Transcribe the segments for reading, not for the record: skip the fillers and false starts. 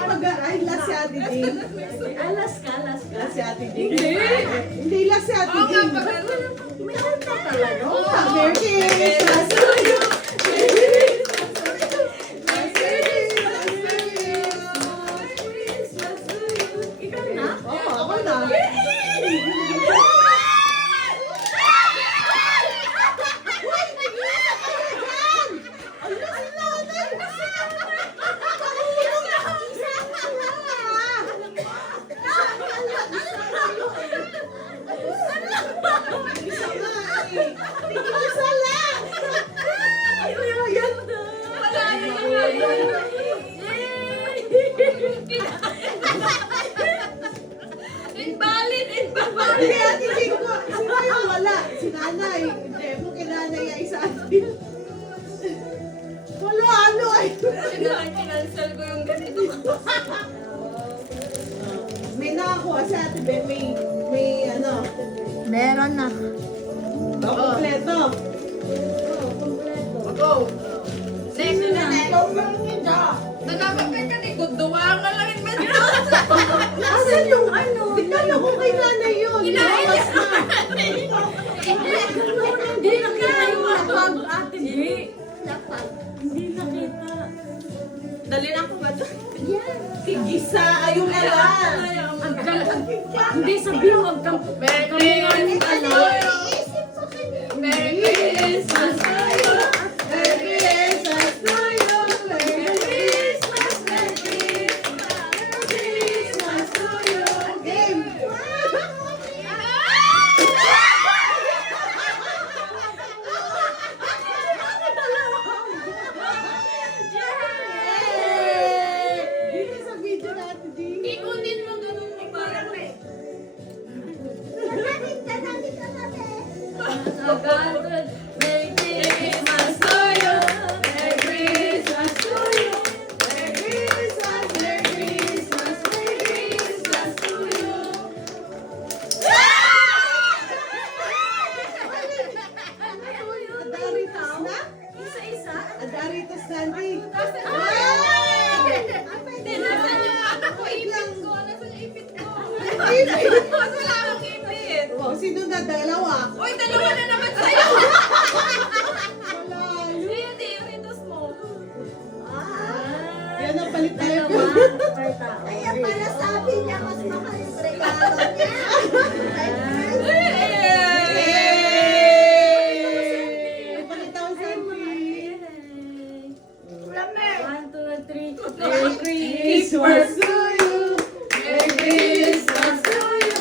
Ay, last si Ate Ding. Alas ka. Last si Ate Ding. Hindi last si Ate Ding. May kanta talaga. Merry Christmas to you. Ikaw na? Oo, ako na. Hindi, Ate Ding ko. Sino yung wala? Si Nanay. Hindi mo kay Nanay ay sa atin. Wala, ano ay. Kinancel ko yung ganito. May nakakuha sa Ate Ben. May ano. Meron na. Kompleto. Go! Next na Nanapapay ka ni Kuduwa nga lang yung medyo. Asan yung ano? Tingnan ko kay Nanay yun. Kinain niya. Hindi nakita yung lapag, Ate B. Hindi nakita. Dali lang ko ba ito? Si Gisa, ayun na lang. Hindi sabihin mo, huwag kang Merry Christmas! Merry Christmas! Merry Christmas to you. Merry Christmas, Merry Christmas to you. Game. Dito sa video natin, Ding. Ikunin mo ganun mo parang may. Merry Christmas to you. Merry Christmas to you. Merry Christmas, Merry Christmas, Merry Christmas to you. Adaritos na? Isa-isa. Adaritos na, Ding. Hindi, nasan yung ano ko, ipit ko. Nasan yung ipit ko? Ipit. Wala akong ipit. Oh, sino na dalawa? Uy, dalawa na naman sa'yo. Wala. Hindi, hindi, yung ritos mo. Yan ang palit tayo. Kaya pala sabi niya, mas mahal yung regalo niya. May palit ako selfie. 1, 2, 3. Merry Christmas to you. Merry Christmas to you.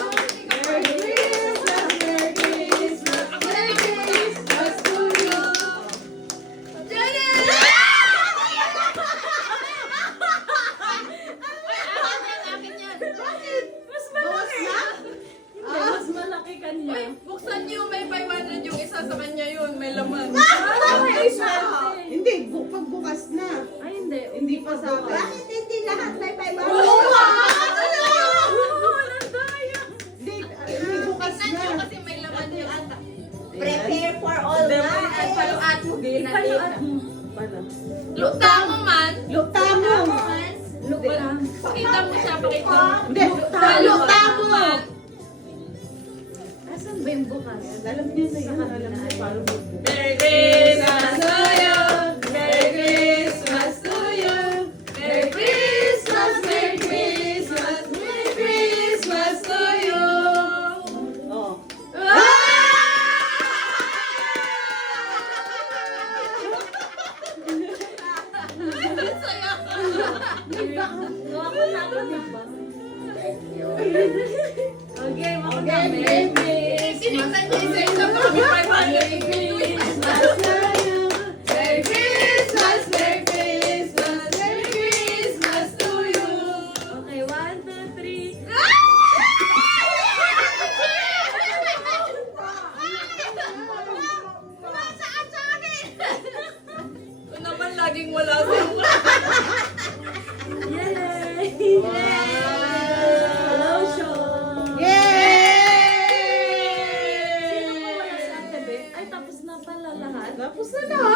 Merry Christmas, Merry Christmas, Merry Christmas to you. Bakit? Mas Bawas malaki. na? Mas malaki kanya. Uy, buksan niyo, may 500 yung isa sa kanya yun, may laman. Ay, Hindi, pagbukas na. Ay, hindi. Hindi pa sa akin. Bakit hindi lahat may 500? Oo nga! Walang daya. Hindi, bukas Tingnan na. niyo kasi may laman yung ata. Prepare for all guys. Paluat mo, Ipaluat mo. Lukta mo man. Lukta mo. Pakita mo siya, pakita mo. Hindi, lukta mo. Asan ba yung bukas? Alam niyo na yun. Alam niyo paano magbukas. Merry Christmas to you. Merry Christmas to you. Merry Christmas, Merry Christmas, Merry Christmas to you. Oh. Saya ka. Ako na ako, di ba? Okay, ako na. Sinignan niya isa-isa pa kami 500. Christmas to you. Merry Christmas, Merry Christmas, Merry Christmas to you. Okay, 1, 2, 3. Ito naman laging wala sa'yo. Yay! Lotion! Yay! Sino po wala sa Ate Be? Ay, tapos na pala lahat. Tapos na lahat.